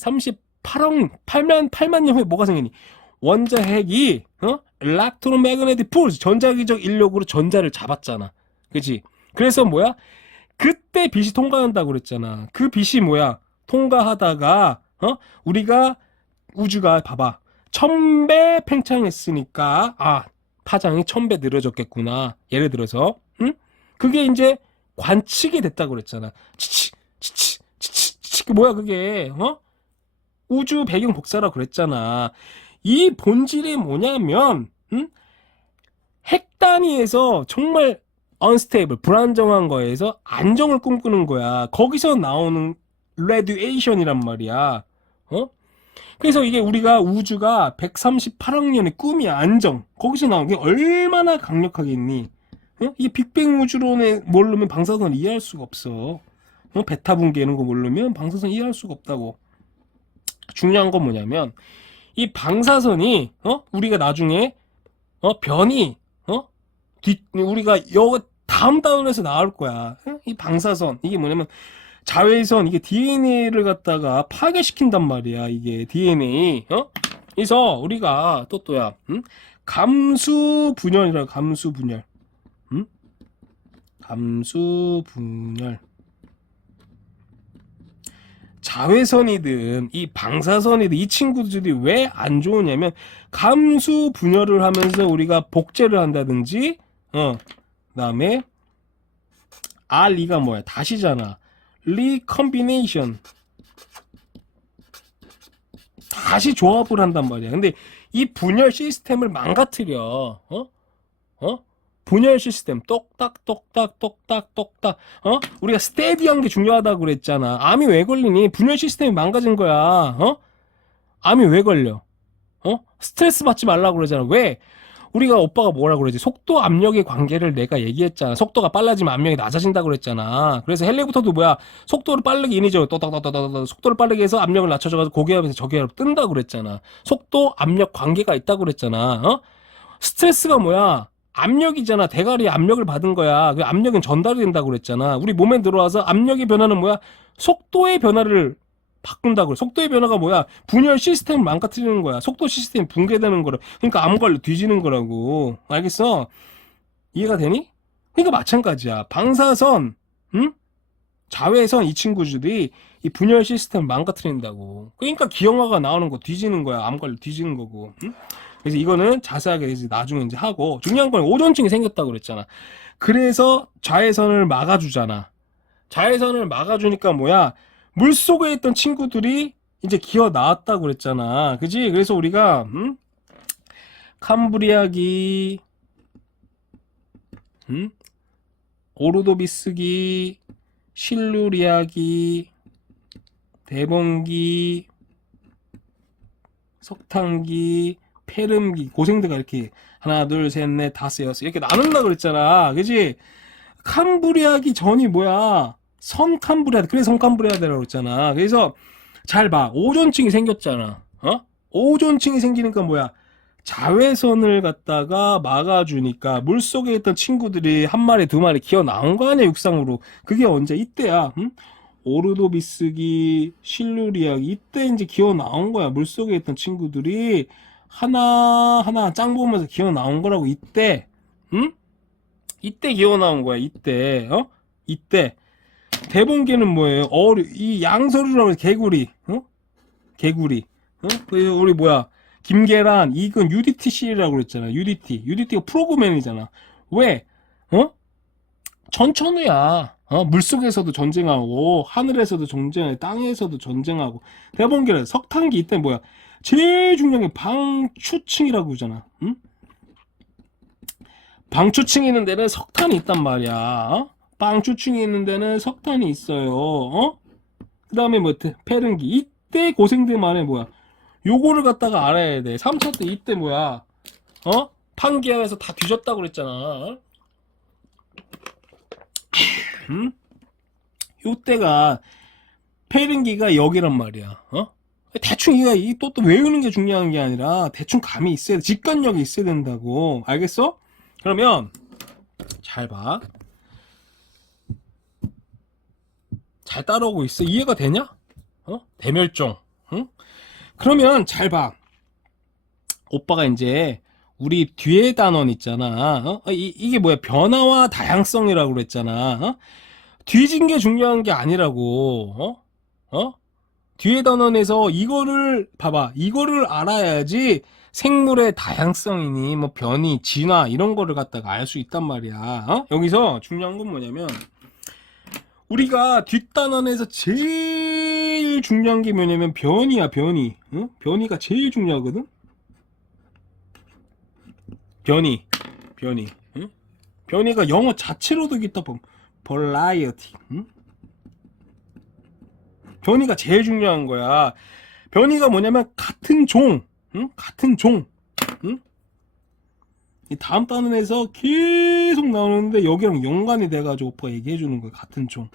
8만 년 후에 뭐가 생기니? 원자 핵이 일렉트로매그네틱 폴스 전자기적 인력으로 전자를 잡았잖아. 그치? 그래서 뭐야? 그때 빛이 통과한다고 그랬잖아. 그 빛이 뭐야? 통과하다가 우리가 우주가 봐봐. 1000배 팽창했으니까 파장이 1000배 늘어졌겠구나. 예를 들어서 응? 그게 이제 관측이 됐다고 그랬잖아. 치치 그 뭐야 그게 우주 배경 복사라고 그랬잖아. 이 본질이 뭐냐면 핵 단위에서 정말 언스테이블 불안정한 거에서 안정을 꿈꾸는 거야. 거기서 나오는 레디에이션이란 말이야. 그래서 이게 우리가 우주가 138억 년의 꿈이 안정. 거기서 나온 게 얼마나 강력하겠니? 이 빅뱅 우주론에 모르면 방사선 이해할 수가 없어. 베타 붕괴 이런 거 모르면 방사선 이해할 수가 없다고. 중요한 건 뭐냐면 이 방사선이 우리가 나중에 변이 우리가 다음 단원에서 나올 거야. 이 방사선 이게 뭐냐면 자외선 이게 DNA를 갖다가 파괴시킨단 말이야. 이게 DNA. 그래서 우리가 또야 감수 분열이라 감수 분열. 감수 분열. 자외선이든 이 방사선이든 이 친구들이 왜 안 좋으냐면 감수 분열을 하면서 우리가 복제를 한다든지 그다음에 리가 뭐야? 다시잖아. 리컴비네이션. 다시 조합을 한단 말이야. 근데 이 분열 시스템을 망가뜨려. 분열 시스템 똑딱 우리가 스테디한 게 중요하다고 그랬잖아. 암이 왜 걸리니? 분열 시스템이 망가진 거야. 암이 왜 걸려? 스트레스 받지 말라고 그러잖아. 왜? 우리가 오빠가 뭐라고 그러지? 속도 압력의 관계를 내가 얘기했잖아. 속도가 빨라지면 압력이 낮아진다고 그랬잖아. 그래서 헬리콥터도 뭐야? 속도를 빠르게 인이죠. 또딱딱딱딱 속도를 빠르게 해서 압력을 낮춰줘가지고 고기압에서 저기압으로 뜬다고 그랬잖아. 속도 압력 관계가 있다고 그랬잖아. 스트레스가 뭐야? 압력이잖아. 대가리에 압력을 받은 거야. 그 압력은 전달이 된다고 그랬잖아. 우리 몸에 들어와서 압력의 변화는 뭐야? 속도의 변화를 바꾼다고 그래. 속도의 변화가 뭐야? 분열 시스템을 망가뜨리는 거야. 속도 시스템이 붕괴되는 거라. 그러니까 암 걸려 뒤지는 거라고. 알겠어? 이해가 되니? 그러니까 마찬가지야. 방사선, 자외선 이 친구들이 이 분열 시스템을 망가뜨린다고. 그러니까 기형아가 나오는 거 뒤지는 거야. 암 걸려 뒤지는 거고. 그래서 이거는 자세하게 이제 나중에 이제 하고 중요한 건 오존층이 생겼다고 그랬잖아. 그래서 자외선을 막아주잖아. 자외선을 막아주니까 뭐야? 물속에 있던 친구들이 이제 기어 나왔다고 그랬잖아. 그지? 그래서 우리가 캄브리아기, 오르도비스기, 실루리아기, 대봉기, 석탄기, 페름기, 고생대가 이렇게 하나, 둘, 셋, 넷, 다섯, 여섯 이렇게 나눈다 그랬잖아. 그지? 캄브리아기 전이 뭐야? 선캄브리아드. 그래서 선캄브리아드라고 그랬잖아. 그래서 잘 봐. 오존층이 생겼잖아. 오존층이 생기니까 뭐야? 자외선을 갖다가 막아주니까 물속에 있던 친구들이 한 마리 두 마리 기어 나온 거 아니야 육상으로. 그게 언제? 이때야. 오르도비스기, 실루리아기 이때 이제 기어 나온 거야. 물속에 있던 친구들이 하나 짱 보면서 기어 나온 거라고. 이때 이때 기어 나온 거야. 이때 이때 대봉개는 뭐예요? 이 양서류라고 해서 개구리. 개구리. 그래서 우리 뭐야? 김계란, 이건 UDTC라고 그랬잖아. UDT가 프로그맨이잖아. 왜? 전천후야. 물속에서도 전쟁하고 하늘에서도 전쟁하고 땅에서도 전쟁하고. 대봉개는 석탄기. 이때 뭐야? 제일 중요한 게 방추층이라고 그러잖아. 방추층이 있는 데는 석탄이 있단 말이야. 방추층이 있는 데는 석탄이 있어요. 그 다음에 뭐 페른기. 이때 고생들 만에 뭐야? 요거를 갖다가 알아야 돼. 3차 때 이때 뭐야? 판기하면서 다 뒤졌다고 그랬잖아. 요때가 페른기가 여기란 말이야. 대충 이 또또 외우는 게 중요한 게 아니라 대충 감이 있어야 돼. 직관력이 있어야 된다고. 알겠어? 그러면 잘 봐. 잘 따라오고 있어. 이해가 되냐? 대멸종. 응? 그러면 잘 봐. 오빠가 이제 우리 뒤에 단원 있잖아. 이게 뭐야? 변화와 다양성이라고 그랬잖아. 뒤진 게 중요한 게 아니라고. 뒤에 단원에서 이거를 봐봐. 이거를 알아야지 생물의 다양성이니 뭐 변이, 진화 이런 거를 갖다가 알 수 있단 말이야. 여기서 중요한 건 뭐냐면 우리가 뒷단원에서 제일 중요한 게 뭐냐면 변이야, 변이. 변이가 제일 중요하거든. 변이. 응? 변이가 영어 자체로도 있다 보면 variety. 응? 변이가 제일 중요한 거야. 변이가 뭐냐면 같은 종, 응? 같은 종. 응? 이 다음 단원에서 계속 나오는데 여기랑 연관이 돼가지고 오빠가 얘기해 주는 거야. 같은 종.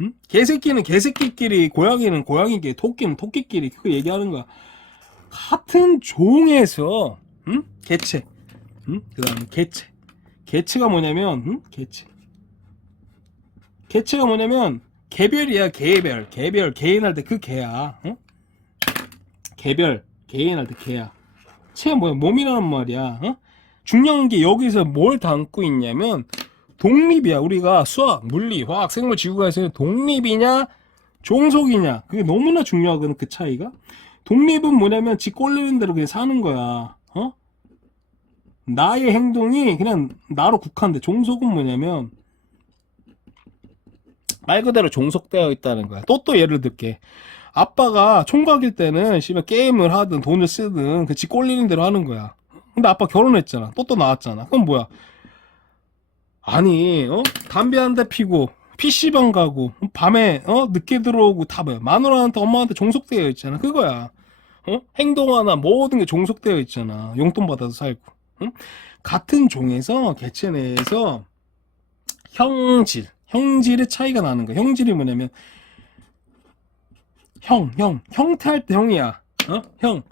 응? 개새끼는 개새끼끼리, 고양이는 고양이끼리, 토끼는 토끼끼리 그거 얘기하는 거야. 같은 종에서 응? 개체. 응? 그 다음에 개체. 개체가 뭐냐면 개체가 뭐냐면 개별이야. 개별 개인할 때 그 개야. 응? 개별 개인할 때 개야. 체가 뭐야? 몸이라는 말이야. 중요한 게 여기서 뭘 담고 있냐면 독립이야. 우리가 수학, 물리, 화학, 생물, 지구과에서는 독립이냐 종속이냐 그게 너무나 중요하거든. 그 차이가. 독립은 뭐냐면 지 꼴리는 대로 그냥 사는 거야. 나의 행동이 그냥 나로 국한돼. 종속은 뭐냐면 말 그대로 종속되어 있다는 거야. 또 예를 들게. 아빠가 총각일 때는 씨발 게임을 하든 돈을 쓰든 그 지 꼴리는 대로 하는 거야. 근데 아빠 결혼했잖아. 또 나왔잖아. 그럼 뭐야? 아니, 담배 한 대 피고 PC방 가고 밤에 늦게 들어오고 다 뭐야? 마누라한테 엄마한테 종속되어 있잖아. 그거야. 행동 하나 모든 게 종속되어 있잖아. 용돈 받아서 살고. 응? 같은 종에서 개체 내에서 형질의 차이가 나는 거야. 형질이 뭐냐면 형태할 때 형이야. 형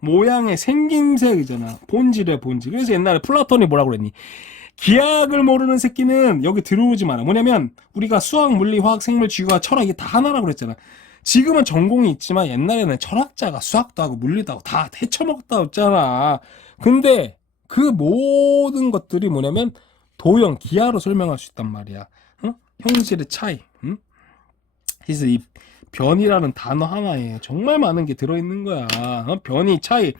모양의 생김새이잖아. 본질이야, 본질. 그래서 옛날에 플라톤이 뭐라고 그랬니? 기하학을 모르는 새끼는 여기 들어오지 마라. 뭐냐면 우리가 수학, 물리, 화학, 생물, 지구와 철학 이게 다 하나라고 그랬잖아. 지금은 전공이 있지만 옛날에는 철학자가 수학도 하고 물리도 하고 다 헤쳐먹었다 했잖아. 근데 그 모든 것들이 뭐냐면 도형, 기하로 설명할 수 있단 말이야. 형질의 차이. 그래서 이 변이라는 단어 하나에 정말 많은 게 들어있는 거야. 변이, 차이.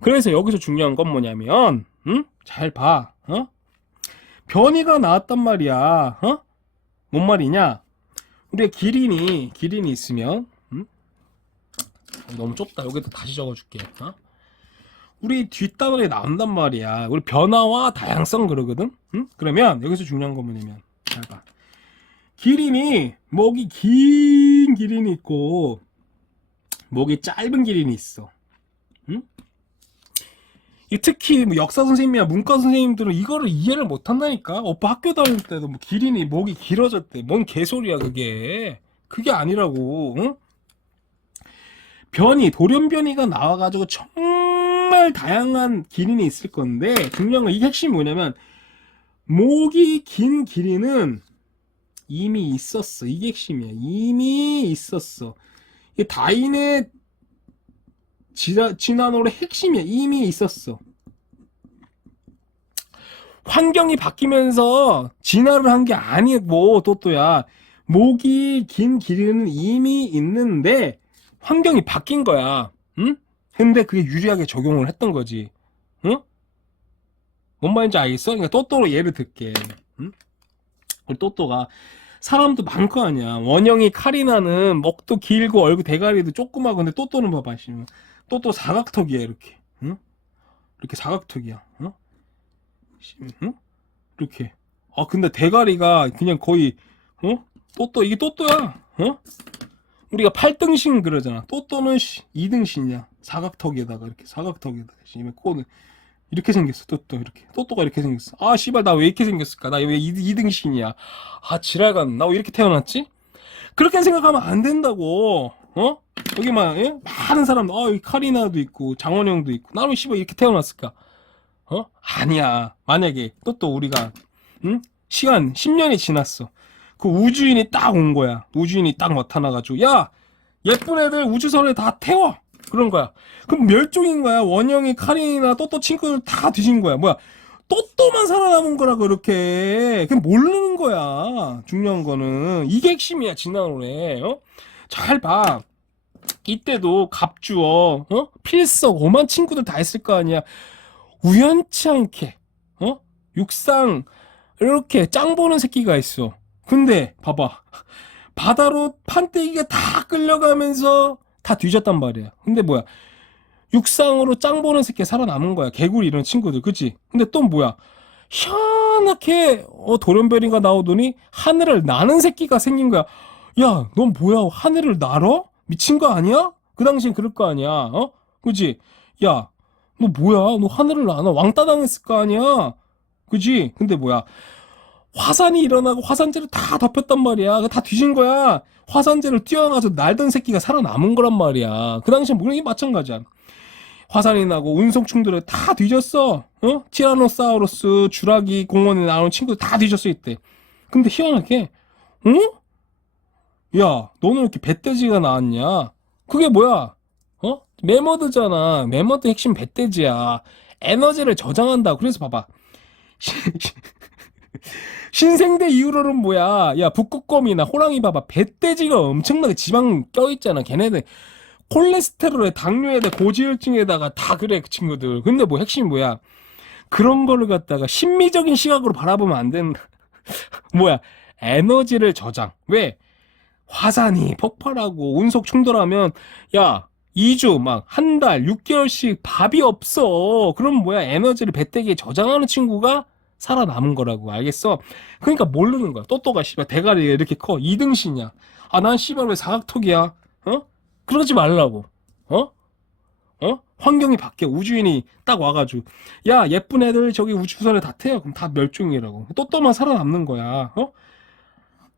그래서 여기서 중요한 건 뭐냐면 잘 봐. 변이가 나왔단 말이야. 뭔 말이냐? 우리가 기린이 있으면 너무 좁다. 여기다 다시 적어줄게. 우리 뒷단원에 나온단 말이야. 우리 변화와 다양성 그러거든. 그러면 여기서 중요한 건 뭐냐면 잘 봐. 기린이 목이 긴 기린이 있고 목이 짧은 기린이 있어. 특히 뭐 역사 선생님이나 문과 선생님들은 이거를 이해를 못 한다니까. 오빠 학교 다닐 때도 뭐 기린이 목이 길어졌대. 뭔 개소리야 그게. 그게 아니라고. 돌연변이가 나와가지고 정말 다양한 기린이 있을 건데 중요한 건 이 핵심이 뭐냐면 목이 긴 기린은 이미 있었어. 이게 핵심이야. 이미 있었어. 이게 다인의 진화론의 핵심이야. 이미 있었어. 환경이 바뀌면서 진화를 한 게 아니고 또야 목이 긴 기린은 이미 있는데 환경이 바뀐 거야. 근데 그게 유리하게 적용을 했던 거지. 뭔 말인지 알겠어? 그러니까 또또로 예를 들게. 우리 또또가 사람도 많고 아니야. 원영이 카리나는 목도 길고 얼굴 대가리도 조그마고 근데 또또는 봐봐. 또또 사각턱이야 이렇게. 이렇게 사각턱이야. 이렇게. 근데 대가리가 그냥 거의 또또 이게 또또야. 우리가 8등신 그러잖아. 또또는 2등신이야. 사각턱에다가 이렇게 사각턱에다가 코는 이렇게 생겼어. 또또 이렇게. 또또가 이렇게 생겼어. 아 씨발 나 왜 이렇게 생겼을까? 나 왜 2등신이야? 아 지랄간 나 왜 이렇게 태어났지? 그렇게 생각하면 안 된다고. 여기 막 예? 많은 사람 여기 카리나도 있고 장원영도 있고 나는 씨발 이렇게 태어났을까? 아니야. 만약에 또 우리가 응? 시간 10년이 지났어. 그 우주인이 딱 온 거야. 우주인이 딱 나타나가지고 야 예쁜 애들 우주선에 다 태워. 그런 거야. 그럼 멸종인 거야. 원영이 카린이나 또또 친구들 다 뒤진 거야. 뭐야? 또또만 살아남은 거라고 이렇게. 그냥 모르는 거야. 중요한 거는 이게 핵심이야. 진화론에. 잘 봐. 이때도 갑주어, 필석, 오만 친구들 다 있을 거 아니야. 우연치 않게, 육상, 이렇게 짱 보는 새끼가 있어. 근데, 봐봐. 바다로 판때기가 다 끌려가면서 다 뒤졌단 말이야. 근데 뭐야. 육상으로 짱 보는 새끼가 살아남은 거야. 개구리 이런 친구들. 그치? 근데 또 뭐야. 희한하게, 돌연변이가 나오더니 하늘을 나는 새끼가 생긴 거야. 야, 넌 뭐야? 하늘을 날어? 미친 거 아니야? 그 당시엔 그럴 거 아니야. 그지? 야, 너 뭐야? 너 하늘을 나나? 왕따 당했을 거 아니야? 그지? 근데 뭐야? 화산이 일어나고 화산재를 다 덮였단 말이야. 다 뒤진 거야. 화산재를 뛰어나가서 날던 새끼가 살아남은 거란 말이야. 그 당시엔 물론 마찬가지야. 화산이 나고 운석 충돌에 다 뒤졌어. 티라노사우루스, 주라기 공원에 나오는 친구들 다 뒤졌어 이때. 근데 희한하게, 응? 야, 너는 이렇게 배돼지가 나왔냐? 그게 뭐야? 매머드잖아. 매머드 핵심 배돼지야. 에너지를 저장한다. 그래서 봐봐. 신생대 이후로는 뭐야? 야, 북극곰이나 호랑이 봐봐. 배돼지가 엄청나게 지방 껴있잖아. 걔네들 콜레스테롤에 당뇨에다 고지혈증에다가 다 그래 그 친구들. 근데 뭐 핵심이 뭐야? 그런 거를 갖다가 심미적인 시각으로 바라보면 안 된다. 뭐야? 에너지를 저장. 왜? 화산이 폭발하고 운석 충돌하면 야 2주 막 한 달 6개월씩 밥이 없어. 그럼 뭐야? 에너지를 배때기에 저장하는 친구가 살아남은 거라고. 알겠어? 그러니까 모르는 거야. 또또가 씨발 대가리가 이렇게 커. 2등신이야. 아 난 씨발 왜 사각턱이야? 그러지 말라고. 환경이 바뀌어. 우주인이 딱 와가지고 야 예쁜 애들 저기 우주선에 다 태워. 그럼 다 멸종이라고. 또또만 살아남는 거야.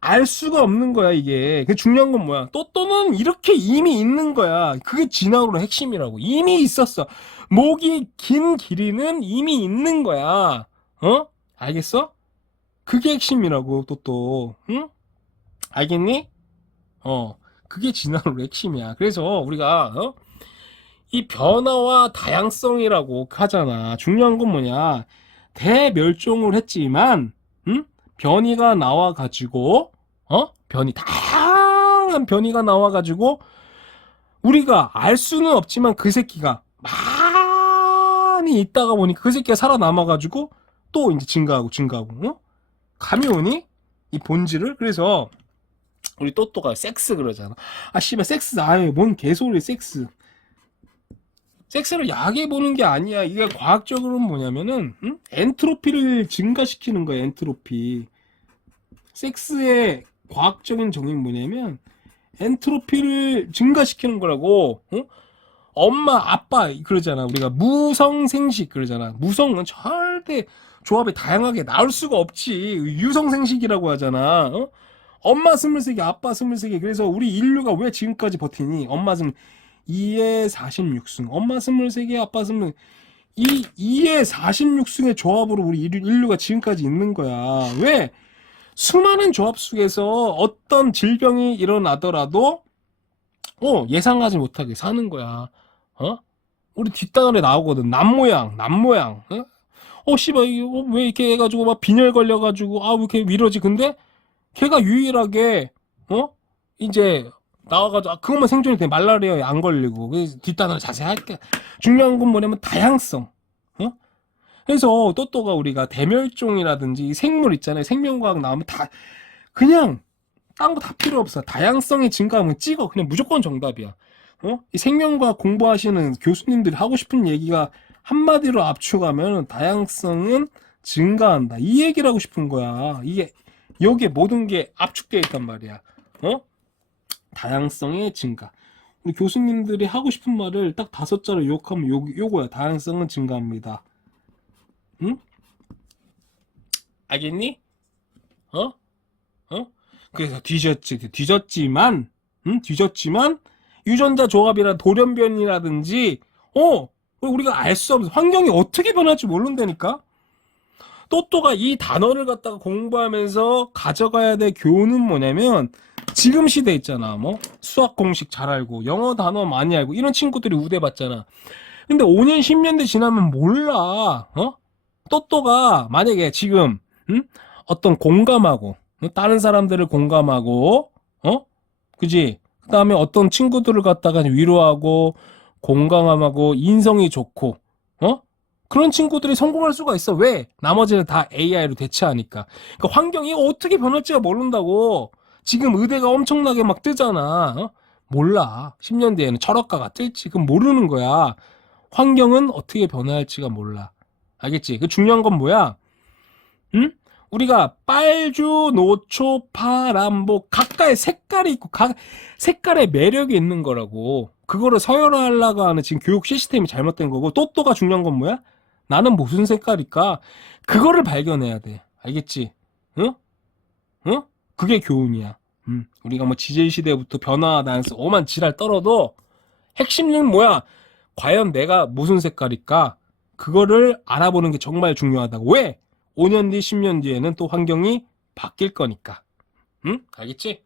알 수가 없는 거야 이게. 그 중요한 건 뭐야? 또또는 이렇게 이미 있는 거야. 그게 진화론의 핵심이라고. 이미 있었어. 목이 긴 길이는 이미 있는 거야. 알겠어? 그게 핵심이라고 또또. 응? 알겠니? 그게 진화론의 핵심이야. 그래서 우리가 이 변화와 다양성이라고 하잖아. 중요한 건 뭐냐? 대멸종을 했지만 변이가 나와가지고, 다양한 변이가 나와가지고, 우리가 알 수는 없지만 그 새끼가 많이 있다가 보니까 그 새끼가 살아남아가지고, 또 이제 증가하고, 감이 오니? 이 본질을? 그래서, 우리 또또가 섹스 그러잖아. 아, 씨발, 섹스, 아유, 뭔 개소리, 섹스. 섹스를 약해 보는 게 아니야. 이게 과학적으로는 뭐냐면은 엔트로피를 증가시키는 거야. 엔트로피. 섹스의 과학적인 정의는 뭐냐면 엔트로피를 증가시키는 거라고. 엄마 아빠 그러잖아. 우리가 무성생식 그러잖아. 무성은 절대 조합이 다양하게 나올 수가 없지. 유성생식이라고 하잖아. 엄마 23개 아빠 23개. 그래서 우리 인류가 왜 지금까지 버티니? 엄마 2의 46승. 엄마 23개, 아빠 20. 이 2의 46승의 조합으로 우리 인류가 지금까지 있는 거야. 왜? 수많은 조합 속에서 어떤 질병이 일어나더라도, 예상하지 못하게 사는 거야. 우리 뒷단원에 나오거든. 남모양. 씨발, 이게 왜 이렇게 해가지고 막 빈혈 걸려가지고, 왜 이렇게 위로지? 근데, 걔가 유일하게, 이제, 나와가지고 그것만 생존이 돼. 말라리아에 안 걸리고. 그래서 뒷단어를 자세히 할게. 중요한 건 뭐냐면 다양성. 그래서 또또가 우리가 대멸종이라든지 생물 있잖아요. 생명과학 나오면 다 그냥 딴 거 다 필요 없어. 다양성이 증가하면 찍어. 그냥 무조건 정답이야. 이 생명과학 공부하시는 교수님들이 하고 싶은 얘기가 한마디로 압축하면 다양성은 증가한다. 이 얘기를 하고 싶은 거야. 이게 여기에 모든 게 압축되어 있단 말이야. 다양성의 증가. 우리 교수님들이 하고 싶은 말을 딱 5자로 요약하면 요거야. 다양성은 증가합니다. 응? 알겠니? 그래서 뒤졌지만 유전자 조합이나 돌연변이라든지 우리가 알 수 없는 환경이 어떻게 변할지 모른다니까. 또또가 이 단어를 갖다가 공부하면서 가져가야 될 교훈은 뭐냐면 지금 시대 있잖아. 뭐 수학 공식 잘 알고 영어 단어 많이 알고 이런 친구들이 우대받잖아. 근데 5년 10년 뒤 지나면 몰라. 또또가 만약에 지금 어떤 공감하고 다른 사람들을 공감하고 그지? 그다음에 어떤 친구들을 갖다가 위로하고 공감하고 인성이 좋고 그런 친구들이 성공할 수가 있어. 왜? 나머지는 다 AI로 대체하니까. 그러니까 환경이 어떻게 변할지가 모른다고. 지금 의대가 엄청나게 막 뜨잖아. 몰라. 10년 뒤에는 철학과가 뜰지. 그건 모르는 거야. 환경은 어떻게 변할지가 몰라. 알겠지? 그 중요한 건 뭐야? 응? 우리가 빨주, 노초, 파란보 각각의 색깔이 있고 각 색깔의 매력이 있는 거라고. 그거를 서열화하려고 하는 지금 교육 시스템이 잘못된 거고 또또가 중요한 건 뭐야? 나는 무슨 색깔일까? 그거를 발견해야 돼. 알겠지? 응? 응? 그게 교훈이야. 우리가 뭐 지질 시대부터 변화하다면서 오만 지랄 떨어도 핵심은 뭐야? 과연 내가 무슨 색깔일까? 그거를 알아보는 게 정말 중요하다고. 왜? 5년 뒤, 10년 뒤에는 또 환경이 바뀔 거니까. 응? 알겠지?